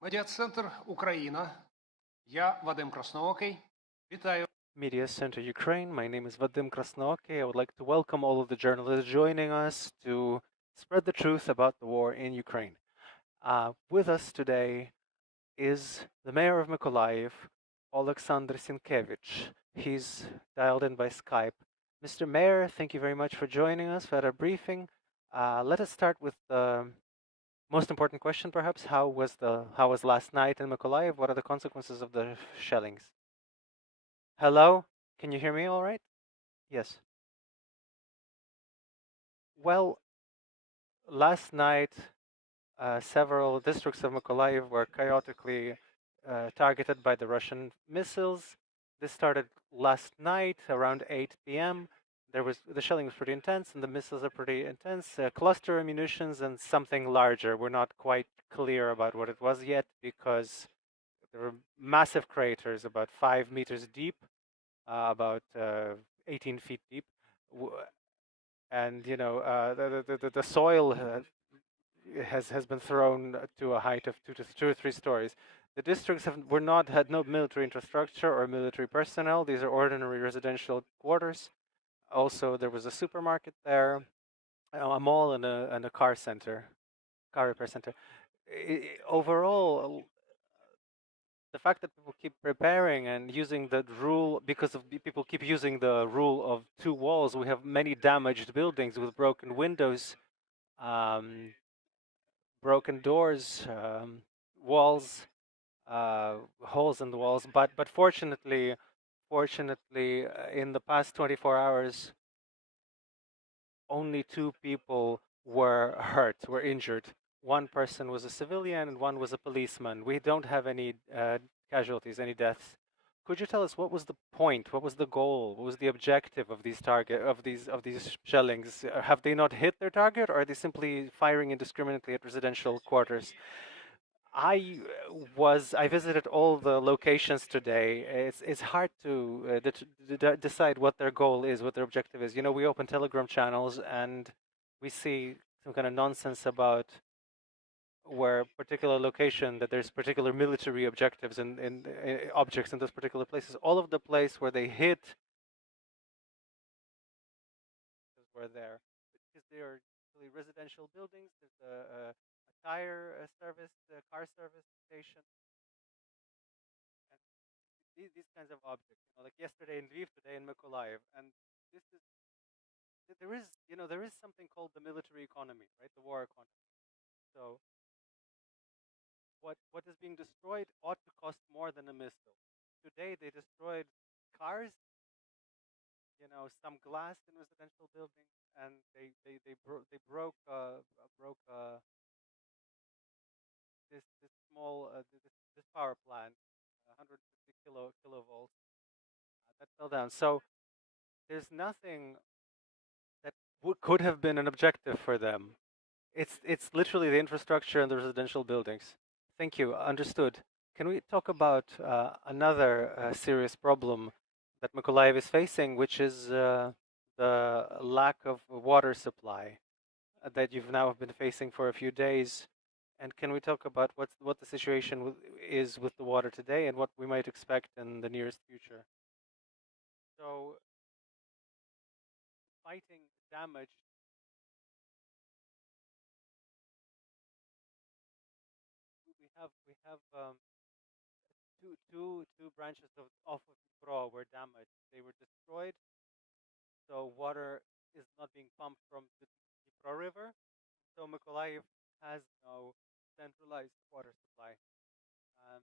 Медіа-центр Україна. Я Вадим Красноокий. Вітаю. Media Center Ukraine. My name is Vadim Krasnoky. I would like to welcome all of the journalists joining us to spread the truth about the war in Ukraine. With us today is the mayor of Mykolaiv, Oleksandr Sienkevych. He's dialed in by Skype. Mr. Mayor, thank you very much for joining us for our briefing. Let us start with the most important question, perhaps. How was last night in Mykolaiv? What are the consequences of the shellings? Hello, can you hear me all right? Yes. Well, last night, several districts of Mykolaiv were chaotically targeted by the Russian missiles. This started last night around 8 p.m. The shelling was pretty intense, and the missiles are pretty intense. Cluster munitions and something larger. We're not quite clear about what it was yet because there were massive craters, about 5 meters deep, about 18 feet deep, and the soil has been thrown to a height of 2 or 3 stories. The districts had no military infrastructure or military personnel. These are ordinary residential quarters. Also, there was a supermarket there, a mall, and a car repair center. Overall, the fact that people keep preparing and using the rule, because of people keep using the rule of two walls, we have many damaged buildings with broken windows, um, broken doors, walls, holes in the walls. But fortunately, in the past 24 hours, only 2 people were injured. One person was a civilian and one was a policeman. We don't have any casualties, any deaths. Could you tell us what was the point? What was the goal? What was the objective of these shellings? Have they not hit their target, or are they simply firing indiscriminately at residential quarters? I visited all the locations today. It's hard to decide what their goal is, what their objective is. We open Telegram channels and we see some kind of nonsense about where particular location that there's particular military objectives and objects in those particular places. All of the place where they hit were there because they are really residential buildings. There's a tire service, car service station. These kinds of objects, like yesterday in Lviv, today in Mykolaiv, and this is there is something called the military economy, right? The war economy. So what is being destroyed ought to cost more than a missile. Today they destroyed cars, some glass in residential buildings, and they broke this small this power plant, 150 kilovolts, that fell down. So there's nothing that could have been an objective for them. It's literally the infrastructure and the residential buildings. Thank you. Understood. Can we talk about another serious problem that Mykolaiv is facing, which is the lack of water supply that you've now been facing for a few days? And can we talk about what the situation is with the water today and what we might expect in the nearest future? So, fighting damage. We have two branches off of Dnipro were damaged. They were destroyed, so water is not being pumped from the Dnipro River. So Mykolaiv has no centralized water supply. Um,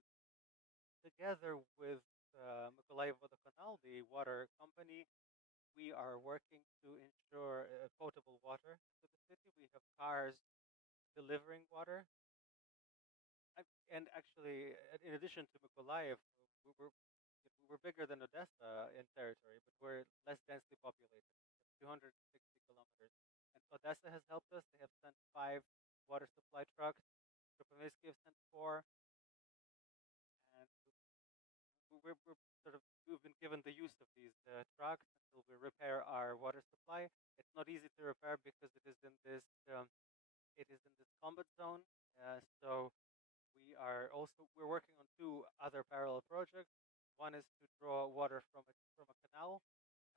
Together with Mykolaiv Vodokanal, the water company, we are working to ensure potable water to the city. We have cars delivering water. And actually, in addition to Mykolaiv, we're, we're bigger than Odessa in territory, but we're less densely populated, 260 kilometers. And Odessa has helped us. They have sent 5 water supply trucks. Kropyvnytsky have sent 4. And we've been given the use of these trucks until we repair our water supply. It's not easy to repair because it is in this combat zone. So we're working on two other parallel projects. One is to draw water from a canal,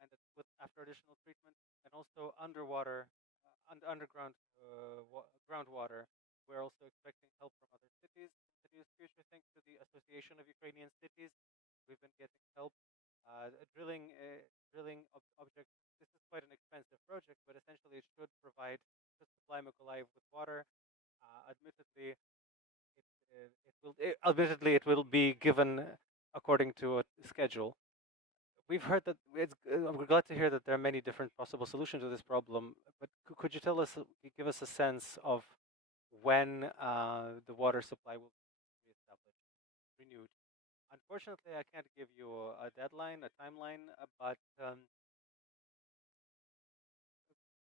and after additional treatment, and also underground groundwater. We're also expecting help from other cities. City of Future, thanks to the Association of Ukrainian Cities, we've been getting help. Drilling object. This is quite an expensive project, but essentially it should supply Mykolaiv with water. Admittedly, it will be given according to a schedule. We've heard that we're glad to hear that there are many different possible solutions to this problem. But could you give us a sense of when the water supply will be reestablished, renewed? Unfortunately, I can't give you a deadline, a timeline, but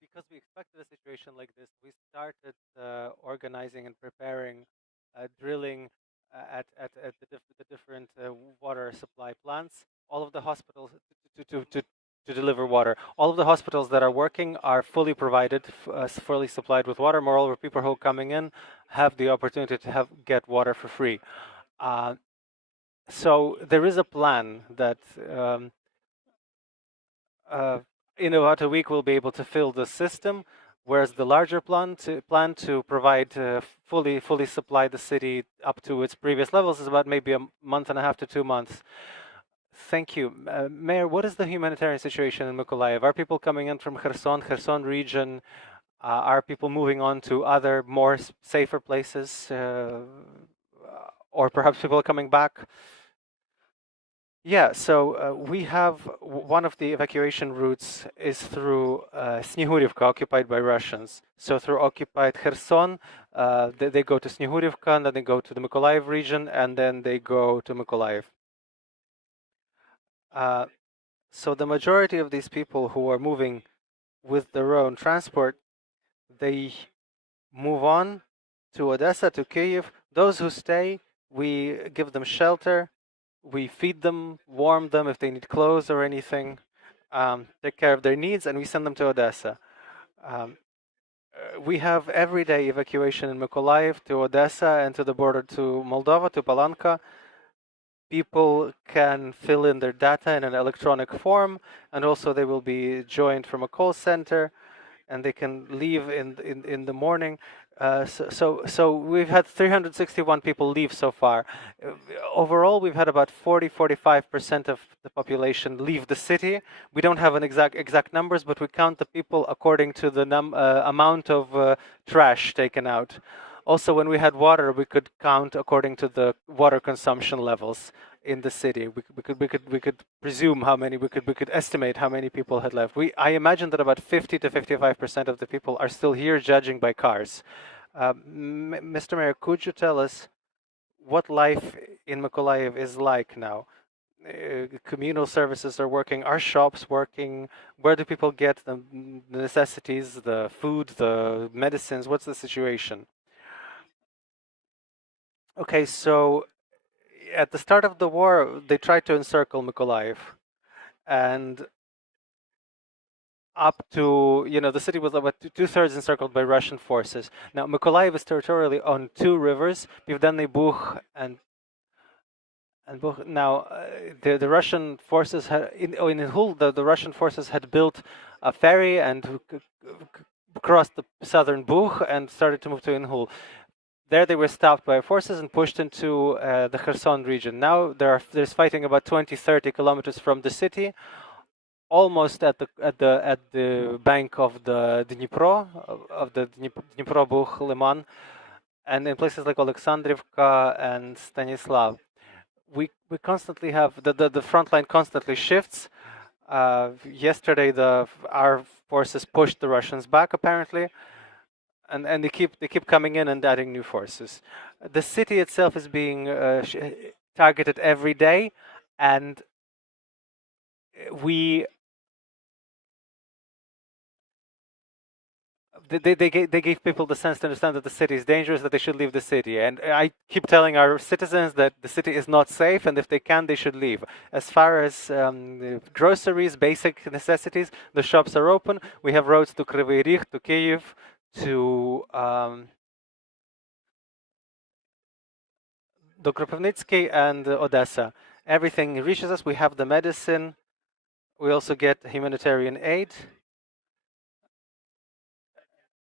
because we expected a situation like this, we started organizing and preparing drilling the different water supply plants. All of the hospitals to deliver water. All of the hospitals that are working are fully provided, fully supplied with water. Moreover, people who are coming in have the opportunity to get water for free. So there is a plan that in about a week we'll be able to fill the system, whereas the larger plan to provide fully supply the city up to its previous levels is about maybe a month and a half to 2 months. Thank you. Mayor, what is the humanitarian situation in Mykolaiv? Are people coming in from Kherson region? Are people moving on to other more safer places? Or perhaps people are coming back? Yeah, so we have one of the evacuation routes is through Snihurivka, occupied by Russians. So through occupied Kherson, they go to Snihurivka, and then they go to the Mykolaiv region, and then they go to Mykolaiv. So the majority of these people who are moving with their own transport, they move on to Odessa, to Kyiv. Those who stay, we give them shelter. We feed them, warm them if they need clothes or anything, take care of their needs, and we send them to Odessa. We have everyday evacuation in Mykolaiv to Odessa and to the border to Moldova, to Palanka. People can fill in their data in an electronic form, and also they will be joined from a call center, and they can leave in the morning. So we've had 361 people leave so far. Overall, we've had about 45% of the population leave the city. We don't have an exact numbers, but we count the people according to the amount of trash taken out. Also, when we had water, we could count according to the water consumption levels in the city. We could presume how many. We could estimate how many people had left. I imagine that about 50 to 55% of the people are still here, judging by cars. Mr. Mayor, could you tell us what life in Mykolaiv is like now? Communal services are working. Are shops working? Where do people get the necessities, the food, the medicines? What's the situation? Okay, so at the start of the war, they tried to encircle Mykolaiv, and up to, the city was about two-thirds encircled by Russian forces. Now, Mykolaiv is territorially on two rivers, Pivdenny Bug and Bug. Now, the Russian forces had in Inhul, the Russian forces had built a ferry and crossed the southern Bug and started to move to Inhul. There they were stopped by forces and pushed into the Kherson region. Now there's fighting about 20-30 kilometers from the city, almost at the bank of the Dnipro, of the Dnipro-Bug Liman, and in places like Oleksandrivka and Stanislav. We constantly have the front line constantly shifts. Yesterday our forces pushed the Russians back apparently. And they keep coming in and adding new forces. The city itself is being targeted every day, and they gave people the sense to understand that the city is dangerous, that they should leave the city. And I keep telling our citizens that the city is not safe, and if they can, they should leave. As far as groceries, basic necessities, the shops are open. We have roads to Kryvyi Rih, to Kyiv, to do Kropivnitsky and Odessa. Everything reaches us. We have the medicine. We also get humanitarian aid.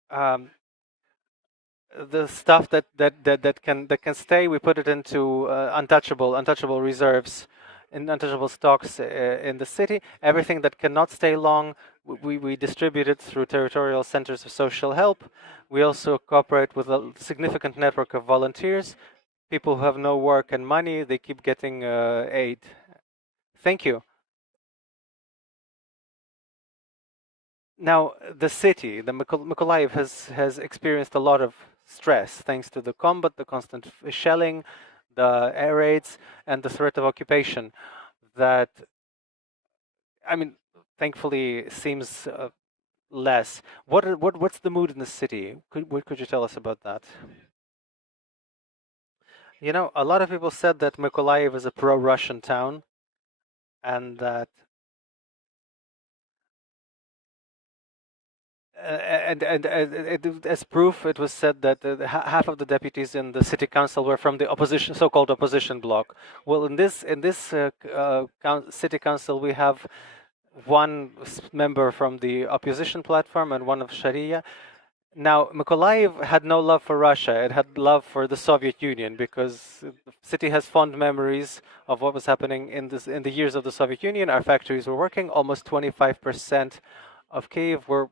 Um, the stuff that can stay, we put it into untouchable reserves, in untouchable stocks in the city. Everything that cannot stay long, we distribute it through territorial centers of social help. We also cooperate with a significant network of volunteers. People who have no work and money, they keep getting aid. Thank you. Now, the city, the Mykolaiv, has experienced a lot of stress thanks to the combat, the constant shelling, the air raids, and the threat of occupation. That, I mean, thankfully seems less. What's the mood in the city? What could you tell us about that? You know, a lot of people said that Mykolaiv is a pro-Russian town, and that as proof, it was said that half of the deputies in the city council were from the opposition, so-called opposition bloc. Well, in this city council, we have one member from the opposition platform and one of Sharia. Now, Mykolaiv had no love for Russia; it had love for the Soviet Union, because the city has fond memories of what was happening in the years of the Soviet Union. Our factories were working. Almost 25% of Kiev of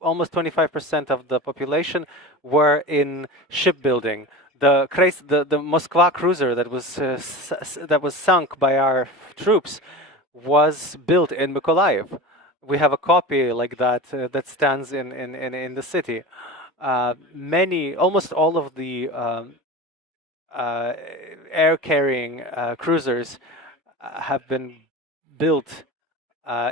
almost 25% of the population were in shipbuilding. The Moskva cruiser that was sunk by our troops was built in Mykolaiv. We have a copy like that that stands in the city. Almost all of the air carrying cruisers have been built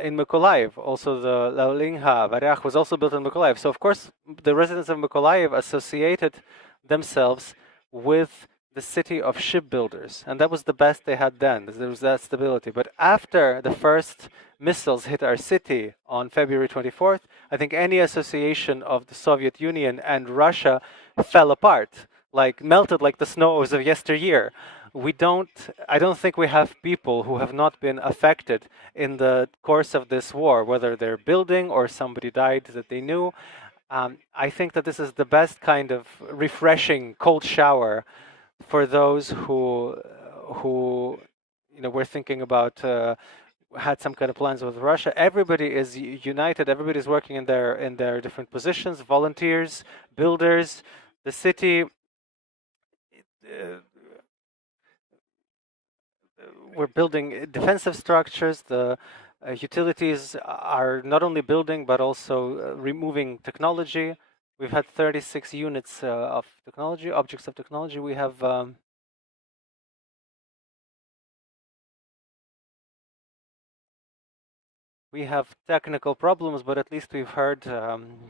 in Mykolaiv. Also, the Laulinha Varyakh was also built in Mykolaiv. So, of course, the residents of Mykolaiv associated themselves with the city of shipbuilders, and that was the best they had then. There was that stability. But after the first missiles hit our city on February 24th, I think any association of the Soviet Union and Russia fell apart, like melted like the snows of yesteryear. I don't think we have people who have not been affected in the course of this war, whether they're building or somebody died that they knew. I think that this is the best kind of refreshing cold shower for those who were thinking about had some kind of plans with Russia. Everybody is united. Everybody is working in their different positions. Volunteers, builders, the city. We're building defensive structures. The utilities are not only building but also removing technology. We've had 36 units of technology, objects of technology. We have technical problems, but at least we've heard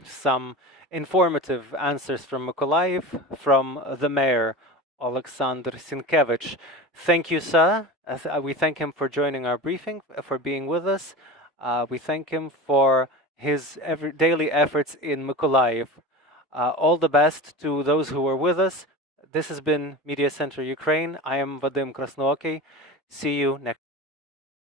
some informative answers from Mykolaiv, from the mayor, Oleksandr Sienkevych. Thank you, sir. We thank him for joining our briefing, for being with us. We thank him for his daily efforts in Mykolaiv. All the best to those who were with us. This has been Media Center Ukraine. I am Vadim Krasnookий. See you next.